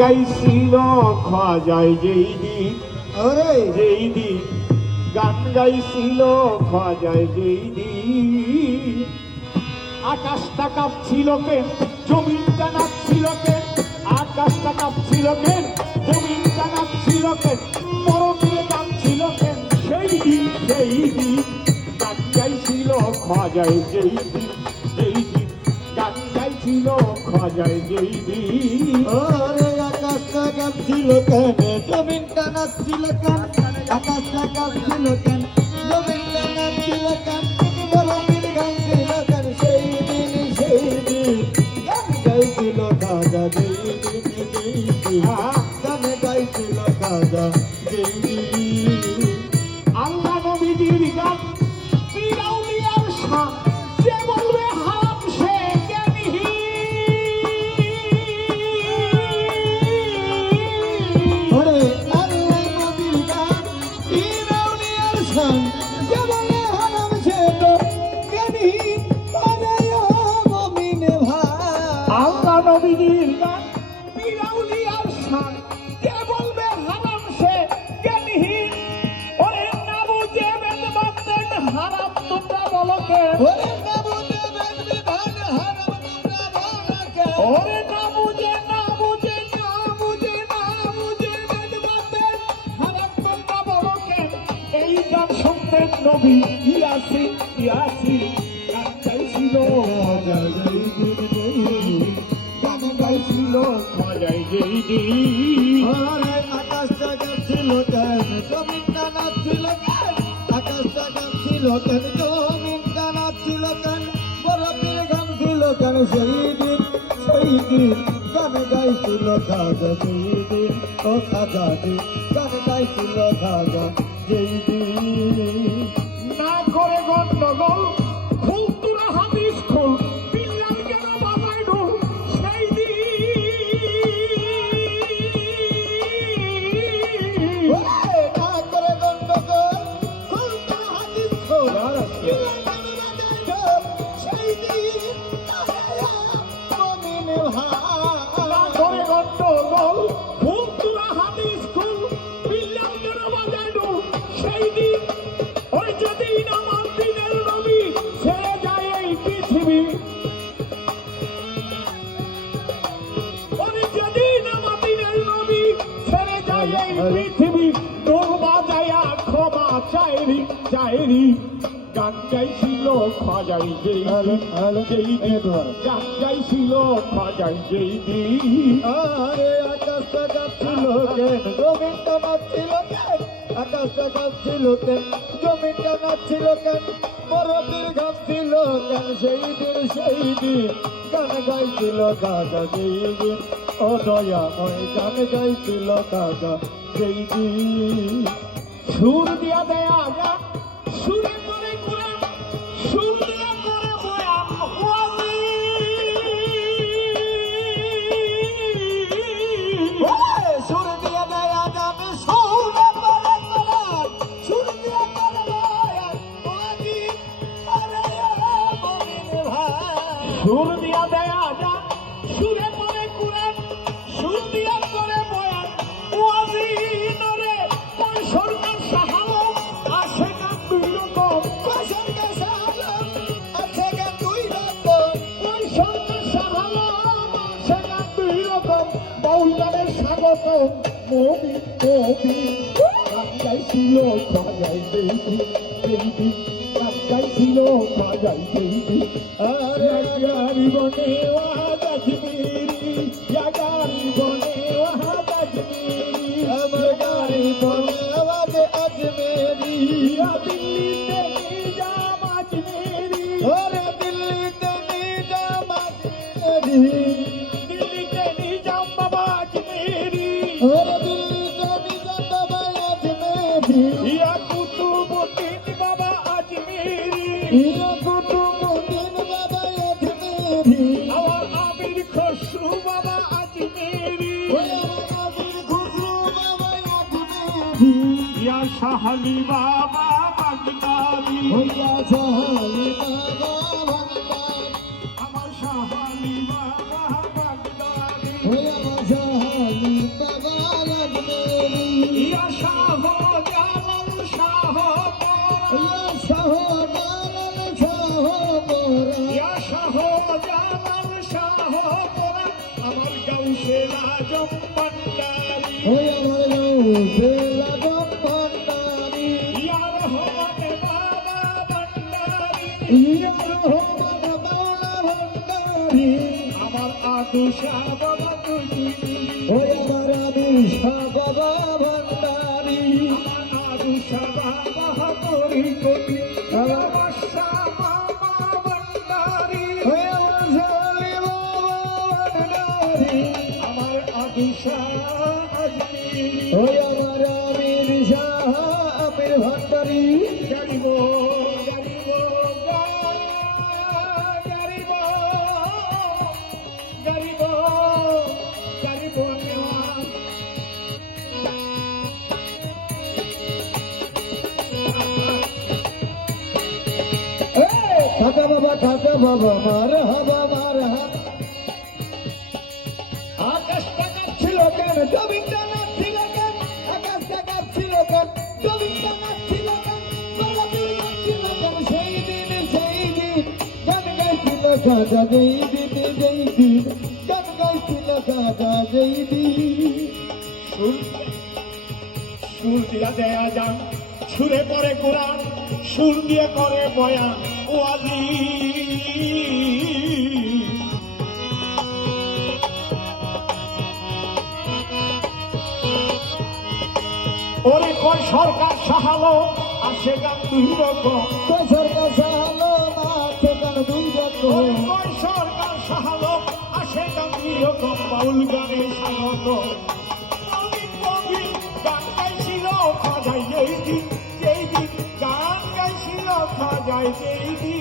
গাইছিল খাজায় যেই দিন, যেই দিন গান গাইছিল খাজায় যেই দিন, আকাশটা কাঁপছিল কেন, জমিনটা নাচছিল কেন, আকাশটা কাঁপছিল কেন, জমিনটা নাচছিল কেন, মরণের গান ছিল কেন, সেই দিন গান গাইছিল খাজায় যেই দিন, যেই দিন গান গাইছিল খাজায় যেই দিন। ওরে আকাশটা কাঁপছিল কেন, জমিনটা নাচছিল কেন, আকাশটা কাঁপছিল কেন, জমিনটা নাচছিল কেন, মরণের গান ছিল কেন, সেই দিন গান গাইছিল খাজা যেই দিন, যেই দিন গান গাইছিল খাজা যেই দিন। আল্লাহ নবীজির গান পীর আউলিয়ার শান, যে বলবে হারাম সে জ্ঞানহীন। ওরে আল্লাহ নবীর গান পীর আউলিয়ার শান, যে বলে হারাম সে তো জ্ঞানহীন। ওরে ও মুমিন ভাই, আল্লাহ নবীজির গান পীর আউলিয়ার শান, যে বলবে হারাম সে জ্ঞানহীন। ওরে না বুঝে বেদ বাঁধতেন হারাম তোমরা বলো কে, ওরে না বুঝে বেদ বিধান হারাম তোমরা বলো কে, ওরে না বুঝে বেদ বাঁধতেন হারাম তোমরা বলো কে। এই গান শুনতেন নবী ইয়াসিন, গান গাইছিল খাজায় যেই দিন, গান গাইছিল খাজায় যেই দিন। ওরে আকাশটা কাঁপছিল কেন, জমিনটা নাচছিল কেন, আকাশটা কাঁপছিল কেন, জমিনটা নাচছিল কেন, বরফের গান ছিল কেন, সেই দিন গান গাইছিল খাজা যেই দিন, ও খাজা দিন গান গাইছিল খাজা যেই দিন। না করে গন্ডগোল, খুল তুরা হাদিস খুল, বিল্লাল কেন বাবায় ঢোল, সেই দিন। ওরে না করে গন্ডগোল, খুল তোর হাদিস খোল, সেই দিন মুমিন ভাই। না করে গন্ডগোল, খুল তুরা হাদিস খুল, বিল্লাল কেন বাজায় ঢোল, সেই দিন। ওই যেদিন আমার দিনের নবী ছেড়ে যায় এই পৃথিবী, ওই যেদিন আমার দিনের নবী ছেড়ে যায় এই পৃথিবী, ঢোল বাজায়া ক্ষমা চাইরি চাইরি, গান গাইছিল খাজাই যেই দিন, যেই দিন গান গাইছিল খাজাই যেই দিন। আরে আকাশটা কাঁপছিল কেন, জমিনটা নাচছিল কেন, আকাশটা কাঁপছিল কেন, জমিনটা নাচছিল কেন, বরফের ঘাম ছিল কেন, সেই দিন গান গাইছিল খাজা যেই দিন, ও দয়াময় গান গাইছিল খাজা যেই দিন। সুর দিয়া দেয়া গান, সুরে করে কোরআন, সুর দিয়া করে বয়ান, ওয়াজি। সুর দিয়ে দেয়া যাবে, সুর করে কোরআন, সুর দিয়ে করে বয়ান, ওয়াজি। আরে ও মুমিন ভাই, সুর দিয়া দেয়া গান, সুরে করে কোরআন, সুর দিয়া করে বয়ান, ওয়াজি। নরে কৈশোরকার সাহালো আসে গান দুই রকম, কৈশোরকার সাহায্য আছে গান দুই রকম, কৈশোরকার সাহালো আসে গান দুই রকম, বাউল গানের স্বাগত মবি গান গাইছিল খাজাই যেই দিন, যেই দিন গান গাইছিল খাজাই যেই দিন। আরে গারি বনে ওয়াহাদ আজমিরি, গারি বনে ওয়াহাদ আজমিরি, আমার গাড়ি বলে আওয়াজ আজমেরি, দিল্লিতে নিজাম আজমিরি, ওরে দিল্লিতে নিজাম আজমেরি, দিল্লিতে নিজাম বাবা আজমিরি, ওরে দিল্লিতে নিজাম বাবা আজমেরি, ইয়া কুতুবুদ্দিন বাবা আজমিরি, ইয়া কুতুবুদ্দিন বাবা আজমেরি, আমার আমির খসরু বাবা আজমিরি, ওরে আমির খুসরু বাবা আজমেরি, ইয়া শাহলি বাবা বাগদাদি, ওয়া জাহালি বাবা ভান্ডার, আমার শাহলি বাবা বাগদাদি, ওয়া জাহালি আলী পাগল আজমেরি ইয়া শাহ জালাল শাহ ইয়া শাহ জালাল শাহ মোরা ইয়া শাহ জালাল শাহ আমার গাউসে আজম ভান্ডারী ওই আমার গাউসে আজম ভান্ডারী ইয়া রহমান বাবা ভান্ডারী ইয়া রহমান মাওলা ভান্ডারী আমার আদু শাহ বাবা তুই ওই আমার আলী শাহ বাবা ভান্ডারী আমার আদু শাহ বাবা তোরি কোটি আমার শাহ বাবা ভান্ডারী ওই আমার শালি বাবা ভান্ডারী আমার আদু শাহ আজমিরি ওই আমার আমির শাহ আমির ভান্ডারী গরিব গরিব গরিব গরিব গরিব মেওয়ান খাজা বাবা মার হাবা আকাশটা কাঁপছিল কেন রবীন্দ্রনাথ ছিল কেন আকাশটা কাঁপছিল কেন রবীন্দ্রনাথ ছিল কেন গোলাপীর গান ছিল কেন সেই দিন গান গাইছিল খাজা যেই দিন গান গাইছিল খাজা যেই দিন সুর দিয়া দেয়া যান সুরে পরে কোরআন সুর দিয়ে করে বয়ান ওয়ালি ওরে কয় সরকার সাহালো আসে গান দুই রকম কই সরকার সাহালো মাঠে গান দুই রকম ওরে কয় সরকার সাহালো আসে গান দুই রকম বাউল গানে স্বাগত আমি কবি গান গাইছিল খাজাই যেই দিন গান গাইছিল খাজাই যেই দিন